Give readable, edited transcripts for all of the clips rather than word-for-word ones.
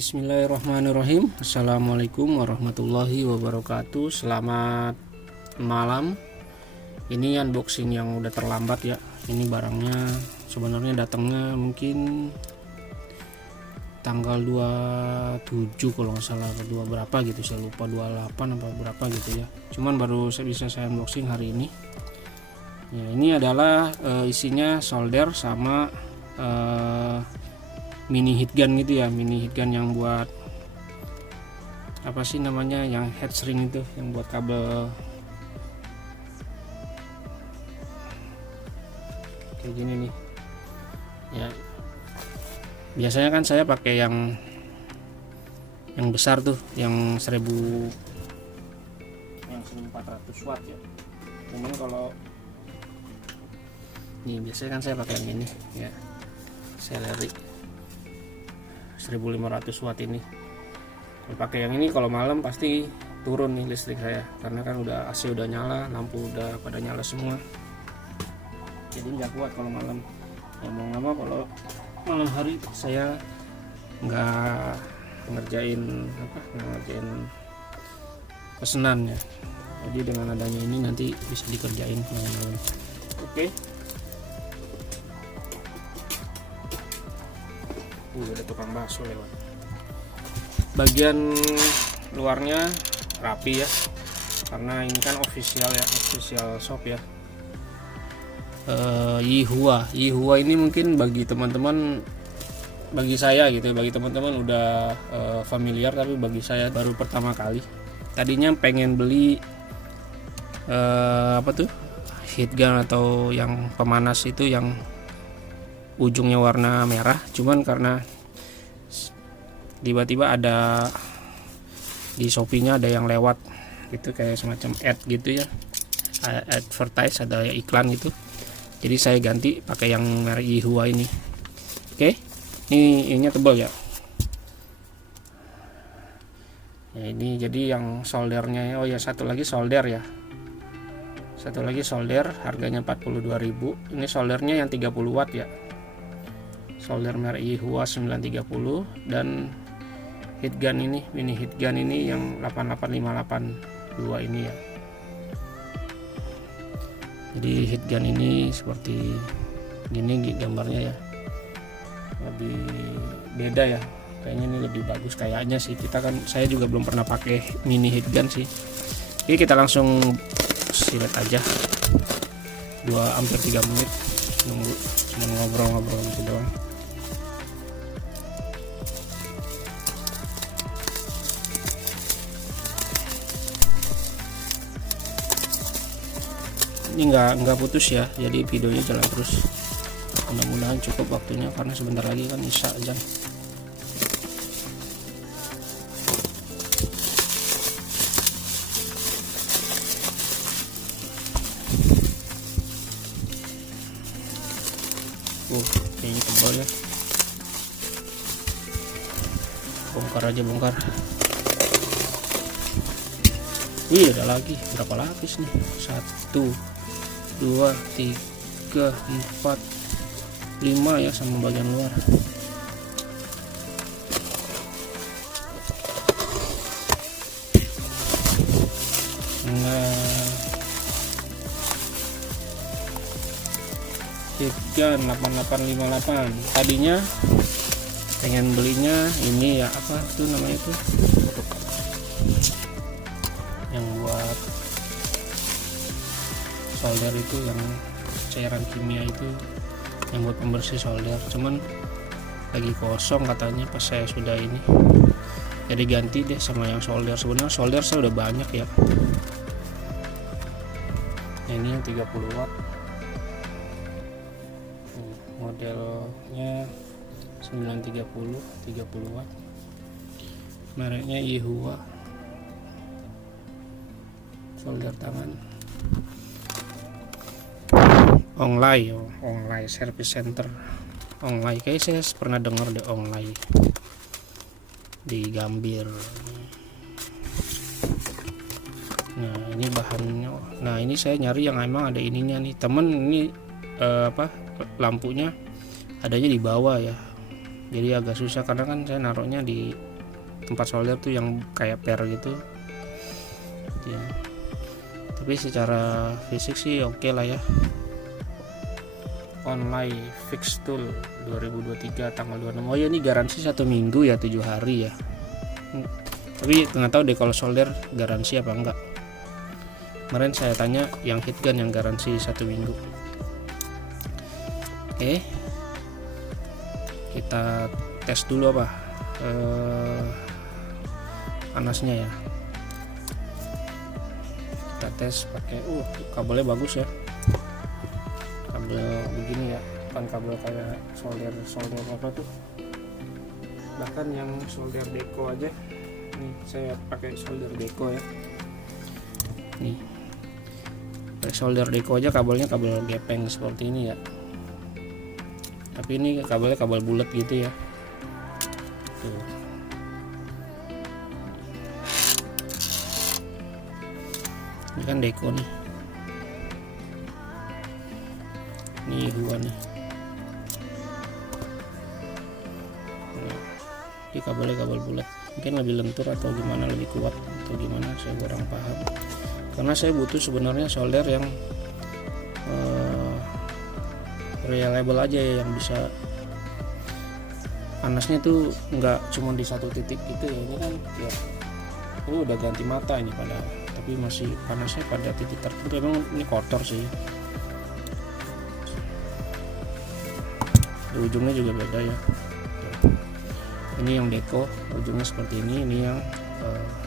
Bismillahirrahmanirrahim. Assalamualaikum warahmatullahi wabarakatuh. Selamat malam. Ini unboxing yang udah terlambat ya. Ini barangnya sebenarnya datangnya mungkin tanggal 27 kalau nggak salah, atau berapa gitu, saya lupa, 28 apa berapa gitu ya. Cuman baru bisa saya unboxing hari ini. Ya, ini adalah isinya solder sama mini heat gun gitu ya, mini heat gun yang buat apa sih namanya, yang head shrink itu, yang buat kabel kayak gini nih ya. Biasanya kan saya pakai yang besar tuh, yang 1400 watt ya. Cuman kalau ini biasanya kan saya pakai yang ini ya, Seleri 1500 watt ini. Kalau pakai yang ini kalau malam pasti turun nih listrik saya, karena kan udah AC udah nyala, lampu udah pada nyala semua, jadi nggak kuat kalau malam. Ya mau nggak mau kalau malam hari saya nggak ngerjain pesanan ya, jadi dengan adanya ini nanti bisa dikerjain malam-malam. Oke. Ada tukang bakso lewat. Bagian luarnya rapi ya, karena ini kan official ya, official shop ya. Yihua ini mungkin bagi teman-teman, bagi saya gitu, bagi teman-teman udah familiar, tapi bagi saya baru pertama kali. Tadinya pengen beli apa tuh, heat gun atau yang pemanas itu yang ujungnya warna merah, cuman karena tiba-tiba ada di Shopee-nya ada yang lewat gitu, kayak semacam ad gitu ya, advertise, ada iklan gitu, jadi saya ganti pakai yang merek Yihua ini. Oke, ininya tebal ya. Ya ini jadi yang soldernya, oh ya satu lagi solder ya, harganya 42.000. Ini soldernya yang 30 watt ya, solder merek Yihua 930, dan heat gun ini, mini heat gun ini yang 88582 ini ya. Jadi heat gun ini seperti gini gambarnya ya, lebih beda ya, kayaknya ini lebih bagus kayaknya sih. Saya juga belum pernah pakai mini heat gun sih. Oke, kita langsung silet aja, 3 menit nunggu, cuma ngobrol-ngobrol gitu doang. Ini nggak putus ya, jadi videonya jalan terus. Mudah-mudahan cukup waktunya, karena sebentar lagi kan isya aja. Kayaknya tebal ya. Bongkar aja, bongkar. Iya, ada lagi, berapa lapis nih? 1, 2, 3, 4, 5 ya, sama bagian luar. Nah, Gun 8858. Tadinya pengen belinya ini ya, apa tuh namanya tuh, yang buat solder itu, yang cairan kimia itu, yang buat pembersih solder, cuman lagi kosong katanya pas saya sudah ini, jadi ganti deh sama yang solder. Sebenarnya solder saya udah banyak ya. Ini yang 30 watt, modelnya 930, 30 watt, mereknya Yihua, solder tangan. Onglai service center. Onglai, kayak saya pernah dengar deh, Onglai di Gambir. Nah ini bahannya, nah ini saya nyari yang emang ada ininya nih temen. Ini lampunya adanya di bawah ya, jadi agak susah karena kan saya naruhnya di tempat solder tuh yang kayak per gitu ya. Tapi secara fisik sih oke lah ya. Online Fix Tool 2023 tanggal 26. Oh ya, ini garansi 1 minggu ya, 7 hari ya. Tapi nggak tahu deh kalau solder garansi apa enggak. Kemarin saya tanya yang heatgun yang garansi 1 minggu. Oke, kita tes dulu apa panasnya ya. Kita tes pakai kabelnya bagus ya, kabel begini ya, bukan kabel kayak solder apa tuh, bahkan yang solder Deco aja. Nih saya pakai solder Deco ya, nih pakai solder Deco aja kabelnya kabel gepeng seperti ini ya, tapi ini kabelnya kabel bulat gitu ya. Tuh. Ini kan Deco nih, ini Hua nih. Di kabelnya kabel bulat, mungkin lebih lentur atau gimana, lebih kuat atau gimana, saya kurang paham. Karena saya butuh sebenarnya solder yang reliable aja ya, yang bisa panasnya tuh nggak cuma di satu titik gitu ya. Ini kan ya, ini udah ganti mata ini pada, tapi masih panasnya pada titik tertentu. Emang ini kotor sih, di ujungnya juga beda ya. Ini yang Deco ujungnya seperti ini yang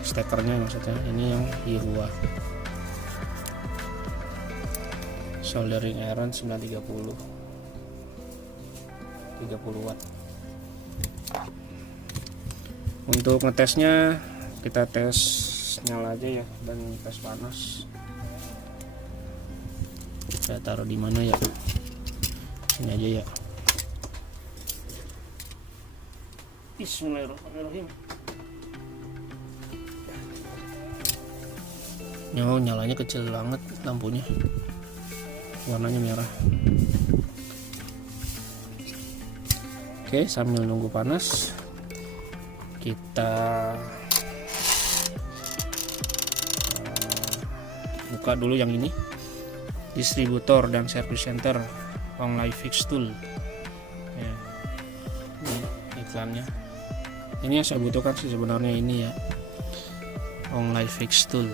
stekernya maksudnya, ini yang Hua soldering iron 930 30 watt. Untuk ngetesnya kita tes nyala aja ya, dan tes panas. Saya taruh di mana ya, ini aja ya. Bismillahirrahmanirrahim. Nyalanya kecil banget lampunya, warnanya merah. Oke, sambil nunggu panas kita buka dulu yang ini, distributor dan service center online Fix Tool ya. Ini iklannya. Ini yang saya butuhkan sih sebenarnya, ini ya, online Fix Tool.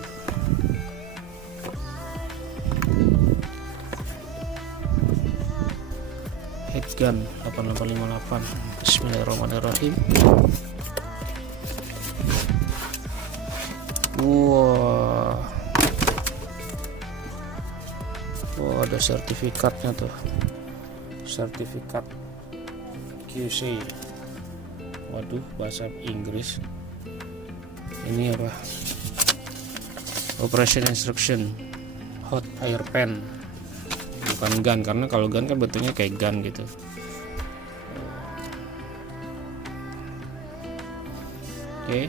Heatgun 8858. Bismillahirrahmanirrahim. Wah, ada sertifikatnya tuh, sertifikat QC. Waduh, bahasa Inggris. Ini apa? Operation Instruction Hot Air Pen, bukan gun, karena kalau gun kan bentuknya kayak gun gitu. Oke.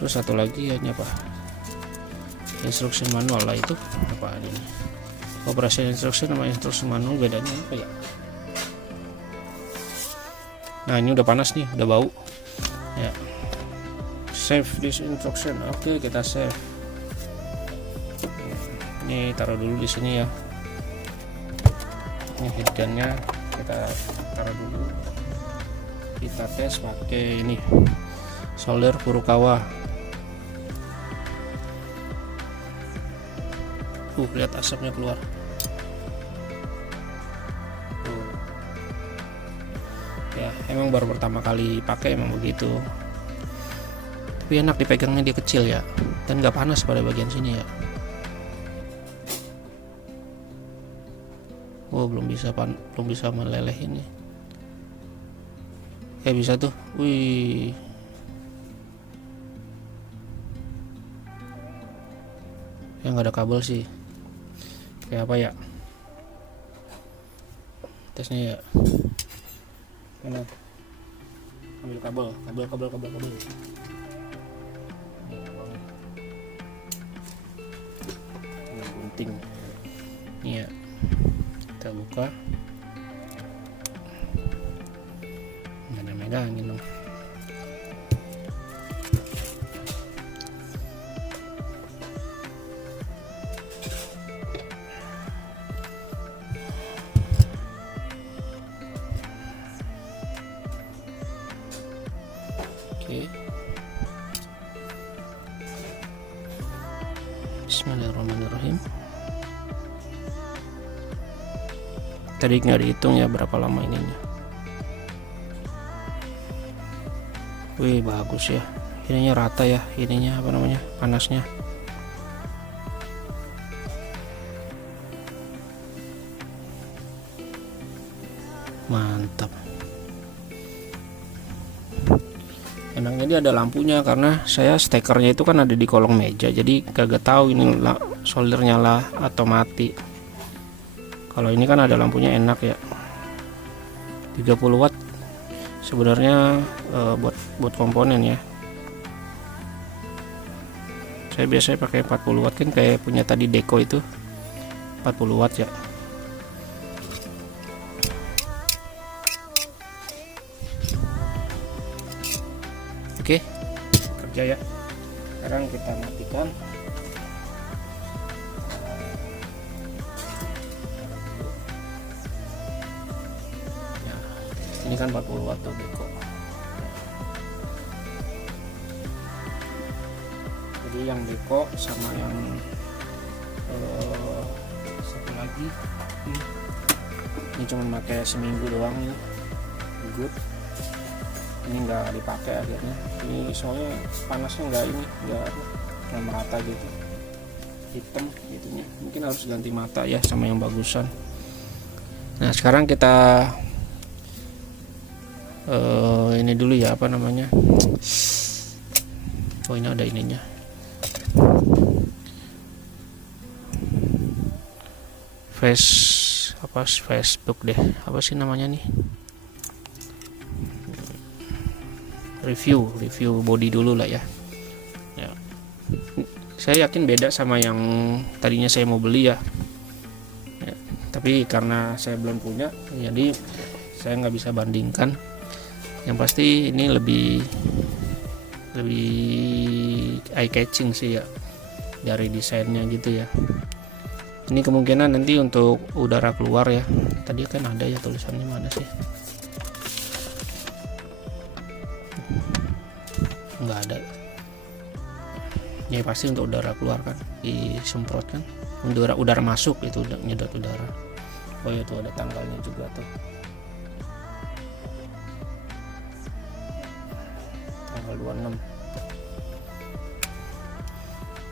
Terus satu lagi ini apa? Instruction manual lah, itu apa ini? Operation Instruction sama instruction manual bedanya apa ya? Nah, ini udah panas nih, udah bau ya. Save this instruction. Oke, kita save. Ini taruh dulu di sini ya. Ini heatgunnya kita taruh dulu. Kita tes pakai ini solder Furukawa. Lihat asapnya keluar. Ya, emang baru pertama kali pakai emang begitu. Tapi enak dipegangnya, dia kecil ya, dan nggak panas pada bagian sini ya. Belum bisa meleleh ini. Bisa tuh. Wih. Ya nggak ada kabel sih. Kayak apa ya? Tesnya ya. Mana? Ambil kabel. Ini gunting. Ini ya. Kita buka. Nggak ada megangin dong. Bismillahirrahmanirrahim. Tadi nggak dihitung ya berapa lama ininya. Wih, bagus ya, ininya rata ya, ininya apa namanya, panasnya. Mantap. Enaknya dia ada lampunya, karena saya stekernya itu kan ada di kolong meja, jadi kagak tahu ini solder nyala atau mati. Kalau ini kan ada lampunya, enak ya. 30 watt sebenarnya buat komponen ya. Saya biasanya pakai 40 watt, kan kayak punya tadi Deco itu 40 watt ya. Oke, kerja ya. Sekarang kita matikan. Ya, ini kan 40 watt tuh Deco. Jadi yang Deco sama yang satu lagi ini cuma pakai seminggu doang nih, good. Ini nggak dipakai akhirnya, ini soalnya panasnya nggak merata gitu, hitam gitunya, mungkin harus ganti mata ya sama yang bagusan. Nah sekarang kita ini dulu ya, apa namanya, oh ini ada ininya, Facebook deh, apa sih namanya nih, review body dulu lah ya. Saya yakin beda sama yang tadinya saya mau beli ya, tapi karena saya belum punya, jadi saya nggak bisa bandingkan. Yang pasti ini lebih eye catching sih ya, dari desainnya gitu ya. Ini kemungkinan nanti untuk udara keluar ya, tadi kan ada ya tulisannya, mana sih, nggak ada ya, pasti untuk udara keluar kan, disemprot kan, udara masuk itu nyedot udara. Oh ya, tuh ada tanggalnya juga tuh, tanggal 26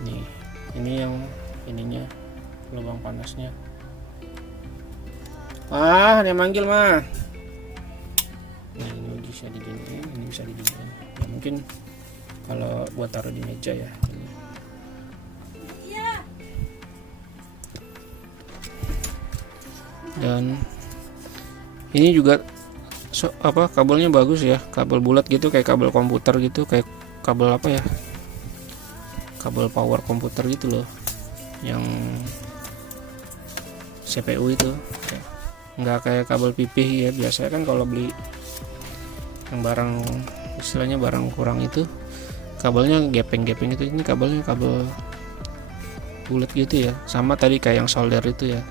nih. Ini yang ininya, lubang panasnya. Dia manggil mah. Nah ini bisa diginiin, ini bisa diginiin ya, mungkin kalau buat taruh di meja ya. Dan ini juga kabelnya bagus ya, kabel bulat gitu, kayak kabel komputer gitu, kayak kabel apa ya, kabel power komputer gitu loh, yang CPU itu, nggak kayak kabel pipih ya. Biasanya kan kalau beli yang barang, istilahnya barang kurang itu, kabelnya gepeng-gepeng itu. Ini kabelnya kabel bulat gitu ya, sama tadi kayak yang solder itu ya.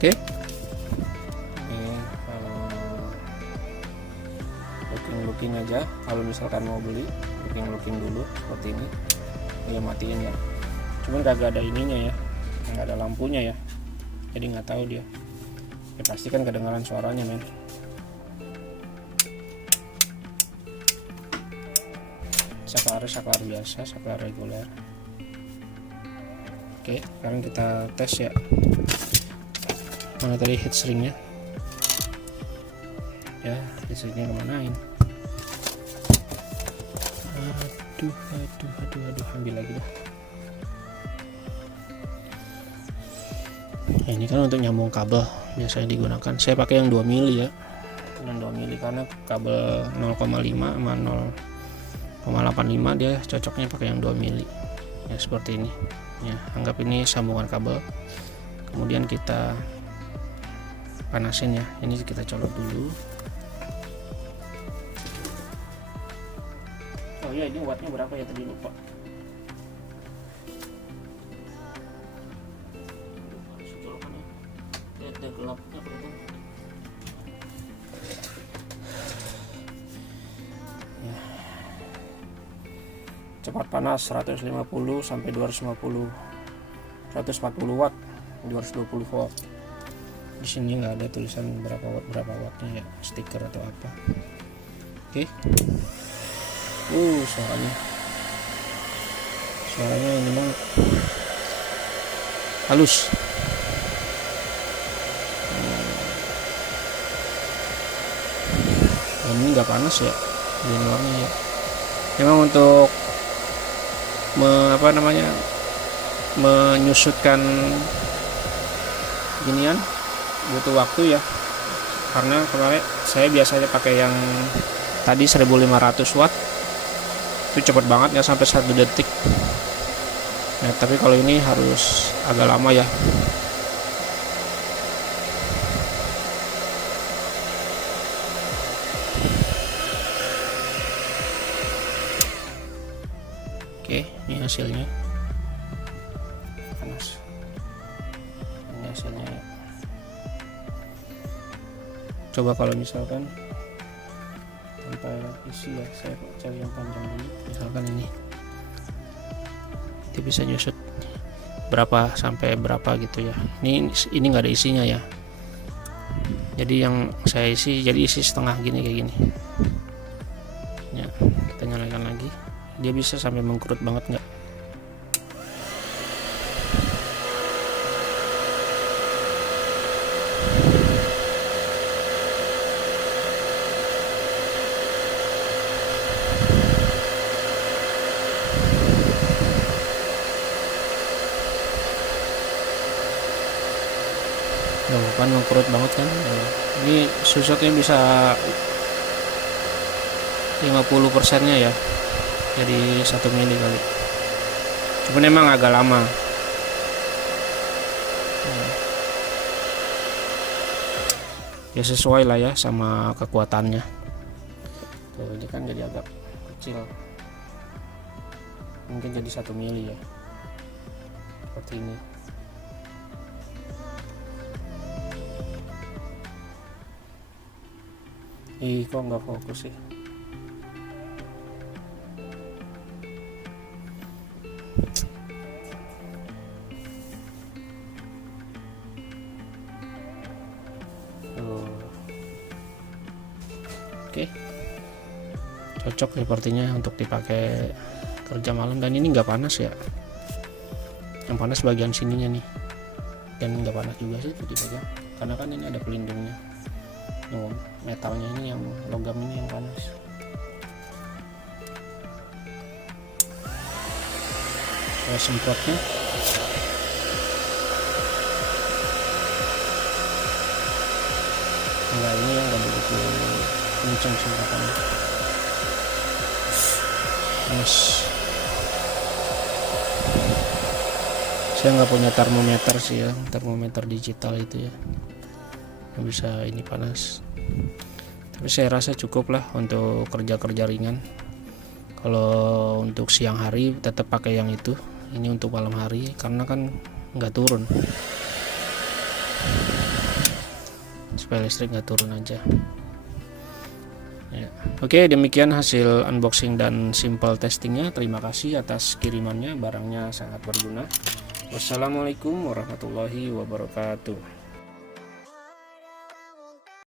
Oke. Looking aja, kalau misalkan mau beli looking dulu seperti ini ya, matiin ya. Cuman kagak ada ininya ya, nggak ada lampunya ya, jadi nggak tahu dia ya, pasti kan kedengaran suaranya men. Saklar biasa, saklar reguler. Oke, sekarang kita tes ya. Mana tadi heatshrink-nya ya, heatshrink-nya kemanain? Aduh, ambil lagi dah. Ya, ini kan untuk nyambung kabel biasanya digunakan. Saya pakai yang 2 mili ya, yang 2 mili karena kabel 0,5 sama 0,85 dia cocoknya pakai yang 2 mili ya, seperti ini ya. Anggap ini sambungan kabel, kemudian kita panasin ya. Ini kita colok dulu. Oh iya, ini wattnya berapa ya, tadi lupa. Lihat gelapnya kelihatan. Ya. cepat panas 150 sampai 250, 140 watt, 220 volt. Di sini nggak ada tulisan berapa wattnya ya, stiker atau apa. Oke. Suaranya ini banget, halus. Ini nggak panas ya di luarnya ya. Memang untuk menyusutkan ginian butuh waktu ya, karena kemarin saya biasanya pakai yang tadi 1500 watt itu cepet banget ya, sampai 1 detik. Nah, tapi kalau ini harus agak lama ya. Oke, ini hasilnya panas. Ini hasilnya ya. Coba kalau misalkan tanpa isi ya, saya cari yang panjang dulu. Misalkan ini bisa nyusut berapa sampai berapa gitu ya. Ini nggak ada isinya ya. Jadi yang saya isi jadi isi setengah gini, kayak gini. Ya, kita nyalakan lagi. Dia bisa sampai mengkerut banget nggak? Kan mengkerut banget kan. Ini susutnya bisa 50% nya ya, jadi 1 mili kali. Cuman emang agak lama. Ya sesuai lah ya sama kekuatannya. Tuh, ini kan jadi agak kecil, mungkin jadi 1 mili ya, seperti ini. Kok nggak fokus sih? Oke, cocok sepertinya untuk dipakai kerja malam. Dan ini nggak panas ya, yang panas bagian sininya nih, dan nggak panas juga sih itu dipegang, karena kan ini ada pelindungnya. Metalnya ini, yang logam ini yang panas. Saya semprotnya. Enggak, ini yang nggak begitu kencang semprotannya. Yes. Saya nggak punya termometer sih ya, termometer digital itu ya, yang bisa ini panas. Tapi saya rasa cukup lah untuk kerja-kerja ringan. Kalau untuk siang hari tetap pakai yang itu. Ini untuk malam hari karena kan nggak turun, supaya listrik nggak turun aja ya. Oke, demikian hasil unboxing dan simple testingnya. Terima kasih atas kirimannya, barangnya sangat berguna. Wassalamualaikum warahmatullahi wabarakatuh.